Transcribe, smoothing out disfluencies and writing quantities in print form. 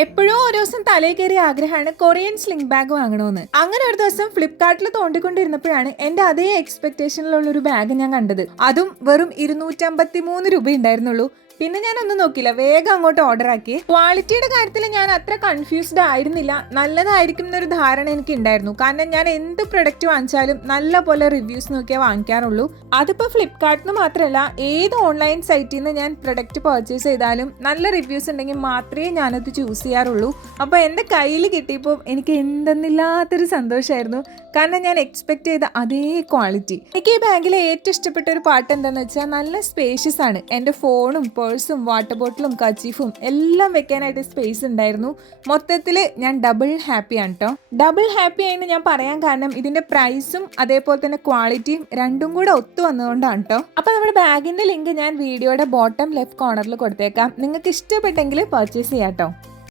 എപ്പോഴും ഒരു ദിവസം തലേ കയറിയ ആഗ്രഹമാണ് കൊറിയൻ സ്ലിംഗ് ബാഗ് വാങ്ങണമെന്ന്. അങ്ങനെ ഒരു ദിവസം ഫ്ലിപ്കാർട്ടിൽ തോണ്ടിക്കൊണ്ടിരുന്നപ്പോഴാണ് എന്റെ അതേ എക്സ്പെക്ടേഷനിലുള്ള ഒരു ബാഗ് ഞാൻ കണ്ടത്. അതും വെറും 253 രൂപ ഉണ്ടായിരുന്നുള്ളൂ. പിന്നെ ഞാനൊന്നും നോക്കില്ല, വേഗം അങ്ങോട്ട് ഓർഡർ ആക്കി. ക്വാളിറ്റിയുടെ കാര്യത്തിൽ ഞാൻ അത്ര കൺഫ്യൂസ്ഡ് ആയിരുന്നില്ല. നല്ലതായിരിക്കും എന്നൊരു ധാരണ എനിക്ക് ഉണ്ടായിരുന്നു. കാരണം ഞാൻ എന്ത് പ്രൊഡക്റ്റ് വാങ്ങിച്ചാലും നല്ല പോലെ റിവ്യൂസ് നോക്കിയേ വാങ്ങിക്കാറുള്ളൂ. അതിപ്പോൾ ഫ്ലിപ്കാർട്ടിൽ നിന്ന് മാത്രമല്ല, ഏത് ഓൺലൈൻ സൈറ്റിൽ നിന്ന് ഞാൻ പ്രൊഡക്റ്റ് പർച്ചേസ് ചെയ്താലും നല്ല റിവ്യൂസ് ഉണ്ടെങ്കിൽ മാത്രമേ ഞാനത് ചൂസ് ചെയ്യാറുള്ളൂ. അപ്പോൾ എൻ്റെ കയ്യിൽ കിട്ടിയപ്പോൾ എനിക്ക് എന്തെന്നില്ലാത്തൊരു സന്തോഷമായിരുന്നു. കാരണം ഞാൻ എക്സ്പെക്ട് ചെയ്ത അതേ ക്വാളിറ്റി. എനിക്ക് ഈ ബാഗിലെ ഏറ്റവും ഇഷ്ടപ്പെട്ട ഒരു പാട്ട് എന്താണെന്ന് വെച്ചാൽ നല്ല സ്പേഷ്യസ് ആണ്. എൻ്റെ ഫോണും പേഴ്സും വാട്ടർ ബോട്ടിലും കച്ചീഫും എല്ലാം വെക്കാനായിട്ട് സ്പേസ് ഉണ്ടായിരുന്നു. മൊത്തത്തിൽ ഞാൻ ഡബിൾ ഹാപ്പിയാണ് കേട്ടോ. ഡബിൾ ഹാപ്പി ആയെന്ന് ഞാൻ പറയാൻ കാരണം ഇതിന്റെ പ്രൈസും അതേപോലെ തന്നെ ക്വാളിറ്റിയും രണ്ടും കൂടെ ഒത്തു വന്നതുകൊണ്ടാണ് കേട്ടോ. അപ്പൊ നമ്മുടെ ബാഗിന്റെ ലിങ്ക് ഞാൻ വീഡിയോയുടെ ബോട്ടം ലെഫ്റ്റ് കോർണറിൽ കൊടുത്തേക്കാം. നിങ്ങൾക്ക് ഇഷ്ടപ്പെട്ടെങ്കിൽ പർച്ചേസ് ചെയ്യാം കേട്ടോ.